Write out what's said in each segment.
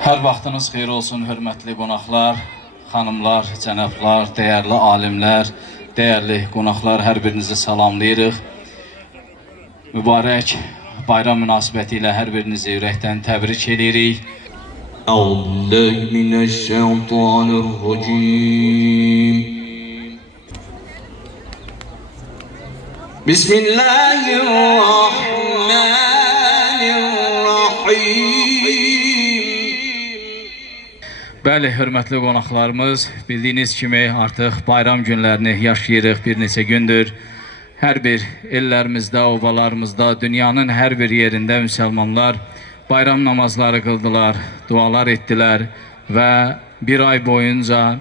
Hər vaxtınız xeyir olsun, hörmətli qonaqlar, xanımlar, cənablar, dəyərli alimlər, dəyərli qonaqlar, hər birinizi salamlayırıq. Mübarək bayram münasibəti ilə hər birinizi ürəkdən təbrik edirik. Euzubillahimineşşeytanirracim. Bismillahirrahmanirrahim. Bəli, hörmətli qonaqlarımız, bildiyiniz kimi artıq bayram günlərini yaşayırıq bir neçə gündür. Hər bir ellərimizdə, obalarımızda, dünyanın hər bir yerində müsəlmanlar bayram namazları qıldılar, dualar etdilər və bir ay boyunca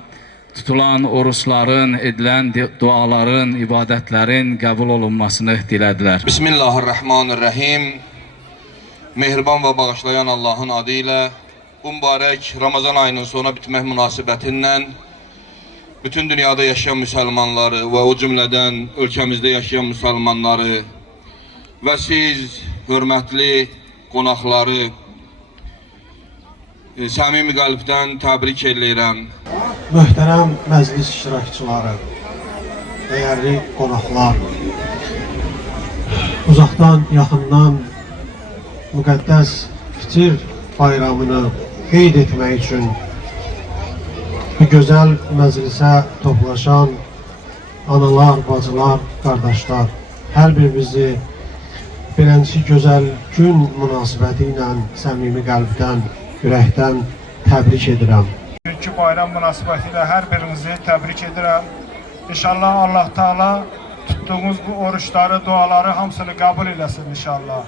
tutulan oruçların, edilən duaların, ibadətlərin qəbul olunmasını dilədilər. Bismillahirrahmanirrahim. Mehriban və bağışlayan Allahın adı ilə bu mübarək Ramazan ayının sona bitmək münasibətindən bütün dünyada yaşayan müsəlmanları və o cümlədən ölkəmizdə yaşayan müsəlmanları və siz, hörmətli qonaqları səmimi qəlbdən təbrik edirəm. Möhtərəm məclis iştirakçıları, dəyərli qonaqlar, uzaqdan, yaxından müqəddəs Fitir bayramını qeyd etmək üçün bu gözəl məclisə toplaşan analar, bacılar, qardaşlar, hər birimizi beləncə gözəl gün münasibəti ilə səmimi qəlbdən, ürəkdən təbrik edirəm. Bugünkü bayram münasibəti ilə hər birinizi təbrik edirəm. İnşallah Allah Teala tuttuğunuz bu oruçları, duaları hamısını qəbul eləsin inşallah.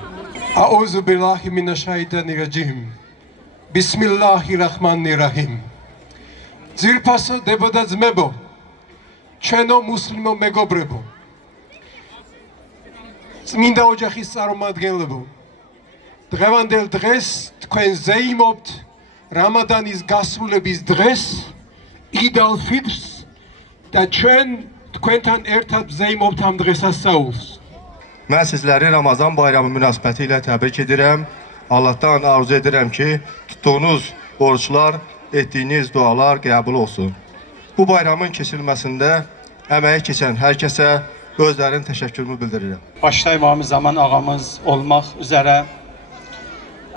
Euzubillahimineşşeytanirracim. Bismillahirrahmanirrahim. Ձիրփասը դեպոդած մեբո, չենո մուսլիմո մեգոբրեբո, ծմինդա օջախի սարոմադգեն լբո, դղևանդել դղես, թքեն զեիմոբտ, Ramadanից գասուլը բիզ դղես, իդալ ֆիդրս, դա չեն թքենթան երթատ զեիմոբտ համ դղեսա սաուլս. Mən sizləri Ramazan bayramı münasibəti ilə təbrik edirəm. Allahdan arzu edirəm ki, tutduğunuz oruçlar, etdiyiniz dualar qəbul olsun. Bu bayramın keçirilməsində əməyi keçən hər kəsə özlərinin təşəkkürümü bildirirəm. Başda İmam-ı Zaman ağamız olmaq üzərə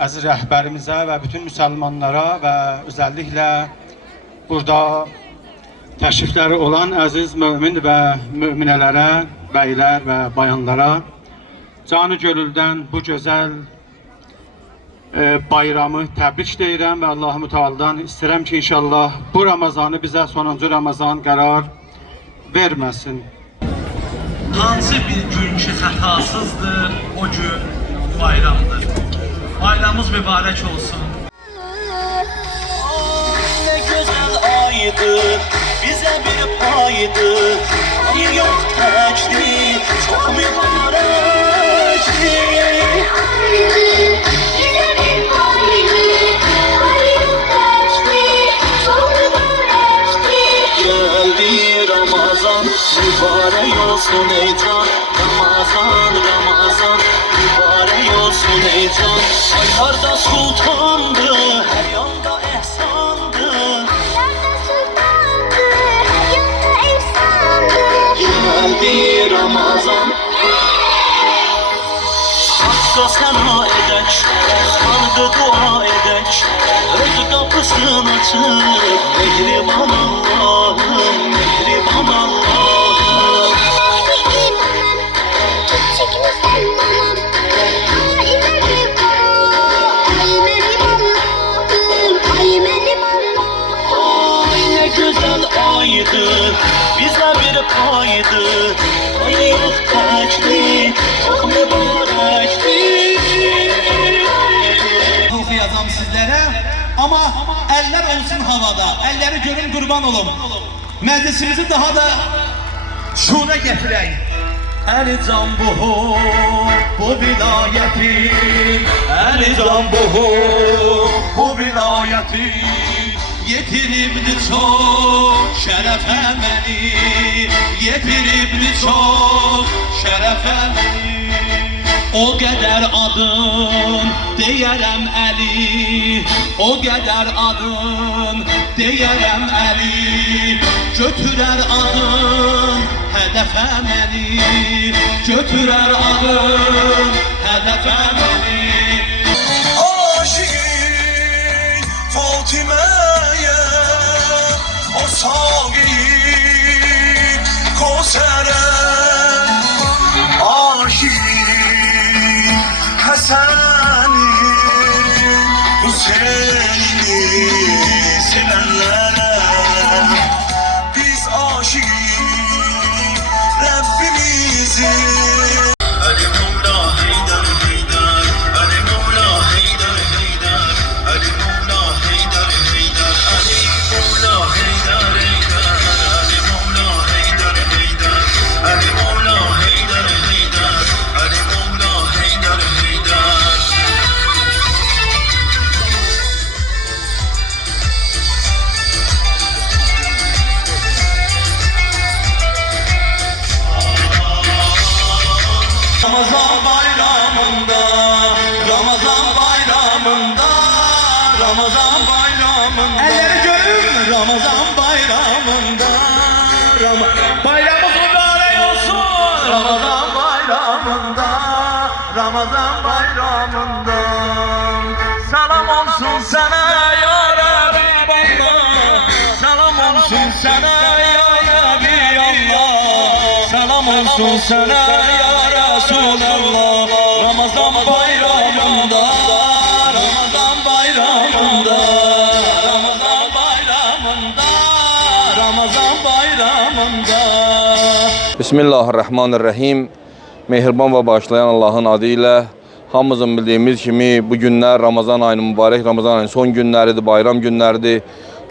əziz rəhbərimizə və bütün müsəlmanlara və özəlliklə burada təşrifləri olan əziz mömin və möminələrə, bəylər və bayanlara canı gönüldən bu gözəl bayramı təbrik deyirəm və Allah-u Teala'dan istəyirəm ki, inşallah bu Ramazanı bizə sonuncu Ramazan qərar verməsin. Hansı bir gün ki xətasızdır, o gün bayramdır. Bayramımız mübarək olsun. Ne güzel aydır, bize bir paydır. Ay yok təcdir, çok mübarəkdir. Mübarek olsun ey can, Ramazan, Ramazan, mübarek olsun ey can. Aylarda sultandı, her yanda ehsandı. Geldi Ramazan. Hakka sana edek, halkı dua edek, öz kapısını açıp, mehriban Allah'ım, mehriban Allah'ım. Bize bir paydı, ay yok təcdi, çok mübarəkdir. Oxuyacağım sizlərə, amma əllər olsun havada, əlləri görün qurban olum. Məclisimizi daha da şura gətirək. Əli can bu vilayətin, Əli can bu vilayətin. Yetiribdi çok şerefe beni, yetiribdi çok şerefe beni. O qədər adın deyərəm Əli, o qədər adın deyərəm Əli, götürər adın hədəfə məni, götürər adın hədəfə məni. Aşık Fatime'ye o sagiyi Kosere aşık Hasan'ı Hüseyin'i silenlere biz aşık Rabbimizi Ali Mevla Heydar Heydar Ali Mevla Heydar Heydar Ali Mevla Heydar Heydar Ali Mevla Heydar Heydar Ali Mevla Heydar Heydar Ali Mevla Heydar Heydar Ali Mevla Heydar Heydar Ramazan bayramında, Ramazan bayramında, Ramazan bayramında. Elleri görün, Ramazan bayramında, bayramı mübarek olsun. Ramazan bayramında, Ramazan bayramında. Selam olsun sana ya Rabbi Allah, selam olsun sana ya Rabbi Allah, selam olsun sana ya Resulallah. Ramazan bayramında, Ramazan bayramında, Ramazan bayramında, Ramazan bayramında. Bismillahirrahmanirrahim. Mehriban ve bağışlayan Allah'ın adıyla hamımızın bildiğimiz kimi bu günler Ramazan ayının mübarek Ramazan ayının son günləridir, bayram günləridir.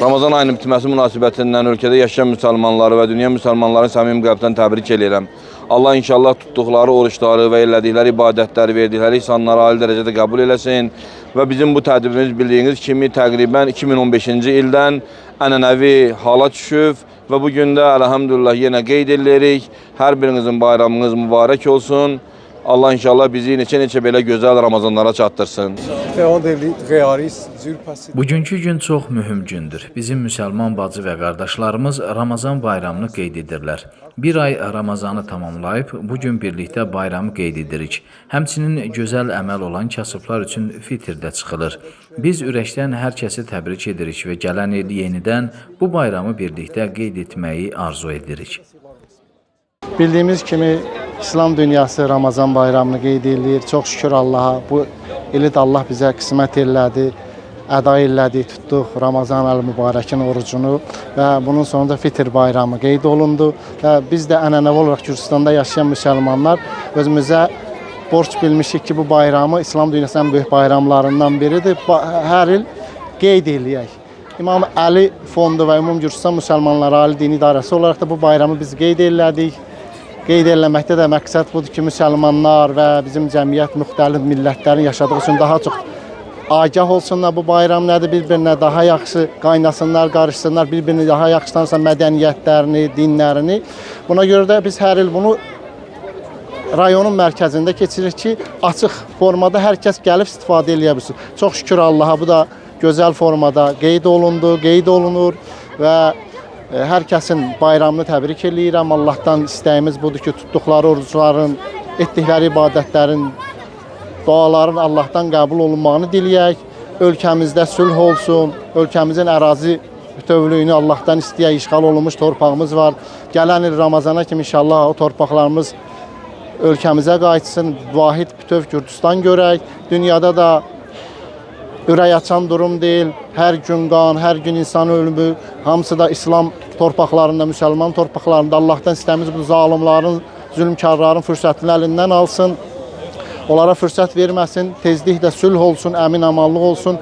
Ramazan ayının bitməsi münasibətindən ölkədə yaşayan müsəlmanları və dünya müsəlmanları səmimi qəlbdən təbrik edirəm. Allah inşallah tutduqları oruçları və elədikləri ibadətləri, verdikləri ihsanları ali dərəcədə qəbul eləsin və bizim bu tədbirimiz bildiyiniz kimi təqribən 2015-ci ildən ənənəvi hala düşüb və bu gün də əlhamdülillah yenə qeyd edirik. Hər birinizin bayramınız mübarək olsun. Allah inşallah bizi neçə belə gözəl Ramazanlara çatdırsın. Bugünkü gün çox mühüm gündür. Bizim müsəlman bacı və qardaşlarımız Ramazan bayramını qeyd edirlər. Bir ay Ramazanı tamamlayıb, bugün birlikdə bayramı qeyd edirik. Həmçinin gözəl əməl olan kasıblar üçün fitr də çıxılır. Biz ürəkdən hər kəsi təbrik edirik və gələn il yenidən bu bayramı birlikdə qeyd etməyi arzu edirik. Bildiyimiz kimi İslam dünyası Ramazan bayramını qeyd edir. Çox şükür Allaha. Bu ili də Allah bizə qismət elədi, əda elədi, tutduq Ramazan əl-Mübarəkin orucunu və bunun sonunda fitr bayramı qeyd olundu və biz də ənənəvi olaraq Gürcüstanda yaşayan müsəlmanlar özümüzə borc bilmişik ki, bu bayramı İslam dünyasının ən böyük bayramlarından biridir. Hər il qeyd eləyək. İmam Əli Fondu və Ümum Gürcüstan Müsəlmanları Ali Dini İdarəsi olaraq da bu bayramı biz qeyd elədik. Qeyd eləməkdə də məqsəd budur ki, müsəlmanlar və bizim cəmiyyət müxtəlif millətlərin yaşadığı üçün daha çox agah olsunlar bu bayram nədir, bir-birinə daha yaxşı qaynasınlar, qarışsınlar, bir-birini daha yaxşı tanısınlar mədəniyyətlərini, dinlərini. Buna görə də biz hər il bunu rayonun mərkəzində keçiririk ki, açıq formada hər kəs gəlib istifadə eləyə bilsin. Çox şükür Allaha, bu da gözəl formada qeyd olundu, qeyd olunur və hər kəsin bayramını təbrik eləyirəm. Allahdan istəyimiz budur ki, tutduqları orucların, etdikləri ibadətlərin, duaların Allahdan qəbul olunmağını diləyək. Ölkəmizdə sülh olsun, ölkəmizin ərazi bütövlüyünü Allahdan istəyək, işğal olunmuş torpağımız var. Gələn il Ramazana kimi inşallah o torpaqlarımız ölkəmizə qayıtsın, vahid bütöv Gürcüstan görək. Dünyada da ürək açan durum deyil. Hər gün qan, hər gün insan ölümü, hamısı da İslam torpaqlarında, müsəlman torpaqlarında. Allahdan istəyimiz bu zalimların, zülmkarların fürsətini əlindən alsın. Onlara fürsət verməsin, tezliklə sülh olsun, əmin-amanlıq olsun.